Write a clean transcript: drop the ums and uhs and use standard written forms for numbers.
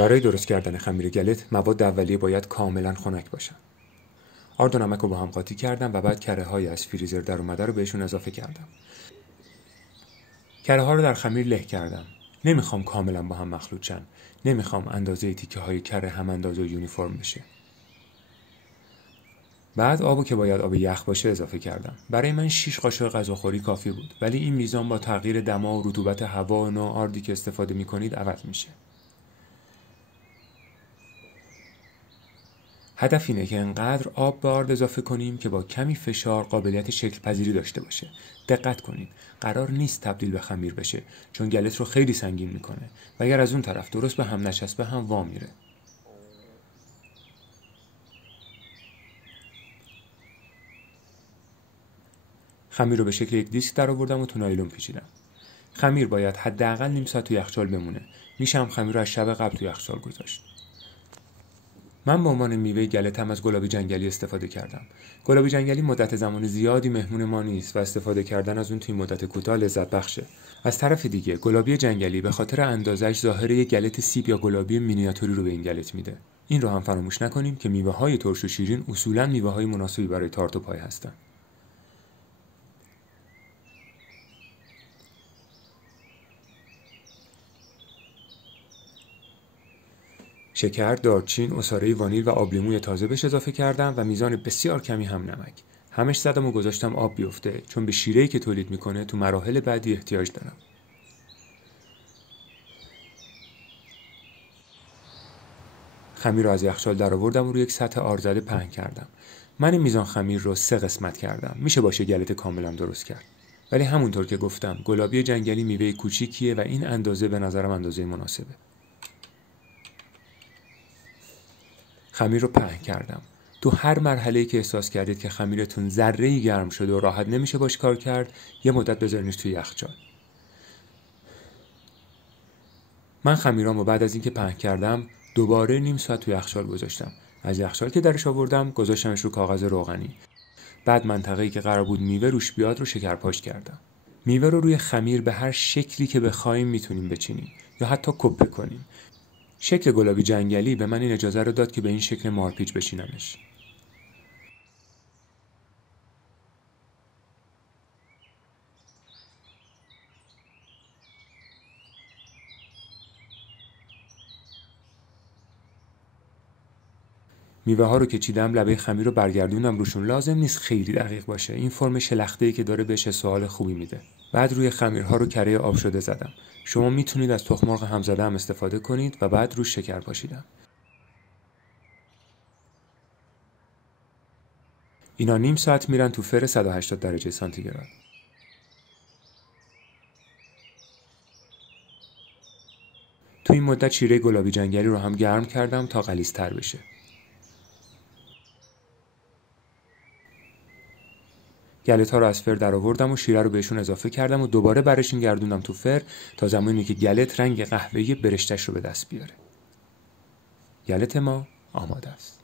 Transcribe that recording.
برای درست کردن خمیر گلت مواد اولیه باید کاملا خنک باشن. آرد و نمک رو با هم قاطی کردم و بعد کره های از فریزر در اومده رو بهشون اضافه کردم. کره ها رو در خمیر له کردم. نمیخوام کاملا با هم مخلوط شن. نمیخوام اندازه تیکه های کره هم اندازه و یونیفرم بشه. بعد آبو که باید آب یخ باشه اضافه کردم. برای من 6 قاشق غذاخوری کافی بود، ولی این میزان با تغییر دما و رطوبت هوا و نوع آردی که استفاده میکنید عوض میشه. هدف اینه که انقدر آب به آرد اضافه کنیم که با کمی فشار قابلیت شکل پذیری داشته باشه. دقت کنید، قرار نیست تبدیل به خمیر بشه، چون گلت رو خیلی سنگین میکنه و اگر از اون طرف درست به هم نچسبه هم وا میره. خمیر رو به شکل یک دیسک در آوردم و تو نایلون پیچیدم. خمیر باید حداقل نیم ساعت تو یخچال بمونه. میشم خمیر رو از شب قبل تو یخچال گذاشت. من به عنوان میوه گلتم از گلابی جنگلی استفاده کردم. گلابی جنگلی مدت زمان زیادی مهمون ما نیست و استفاده کردن از اون توی مدت کوتاه لذت بخشه. از طرف دیگه گلابی جنگلی به خاطر اندازش ظاهر یک گلت سیب یا گلابی مینیاتوری رو به این گلت میده. این رو هم فراموش نکنیم که میوه‌های ترش و شیرین اصولاً میوه‌های مناسبی برای تارت و پای هستن. شکر، دارچین، عصاره وانیل و آبلیموی تازه بهش اضافه کردم و میزان بسیار کمی هم نمک. همش زدم و گذاشتم آب بیفته، چون به شیره‌ای که تولید میکنه تو مراحل بعدی احتیاج دارم. خمیر رو از یخچال درآوردم و روی یک سطح آردزده پهن کردم. من این میزان خمیر رو 3 قسمت کردم. میشه باشه گلت کاملا درست کرد. ولی همونطور که گفتم، گلابی جنگلی میوه کوچیکیه و این اندازه به نظرم اندازه مناسبه. خمیر رو پهن کردم. تو هر مرحله‌ای که احساس کردید که خمیرتون ذره‌ای گرم شده و راحت نمیشه باش کار کرد، یه مدت بذارینش توی یخچال. من خمیرامو بعد از اینکه پهن کردم دوباره نیم ساعت توی یخچال گذاشتم. از یخچال که درش آوردم گذاشتمش رو کاغذ روغنی. بعد منطقه‌ای که قرار بود میوه روش بیاد رو شکرپاش کردم. میوه رو روی خمیر به هر شکلی که بخوایم میتونیم بچینیم یا حتی کپه کنیم. شکل گلابی جنگلی به من این اجازه رو داد که به این شکل مارپیچ بچینمش. میوه ها رو که چیدم لبه خمیر رو برگردوندم روشون. لازم نیست خیلی دقیق باشه. این فرم شلخته‌ای که داره بهش سوال خوبی میده. بعد روی خمیرها رو کره آب شده زدم. شما میتونید از تخم مرغ همزده هم استفاده کنید و بعد روش شکر پاشیدم. اینا نیم ساعت میرن تو فر 180 درجه سانتیگراد. تو این مدت شیره گلابی جنگلی رو هم گرم کردم تا غلیظ‌تر بشه. گلت‌ها رو از فر درآوردم و شیره رو بهشون اضافه کردم و دوباره برشون گردوندم تو فر تا زمانی که گلت رنگ قهوه‌ای برشتش رو به دست بیاره. گلت ما آماده است.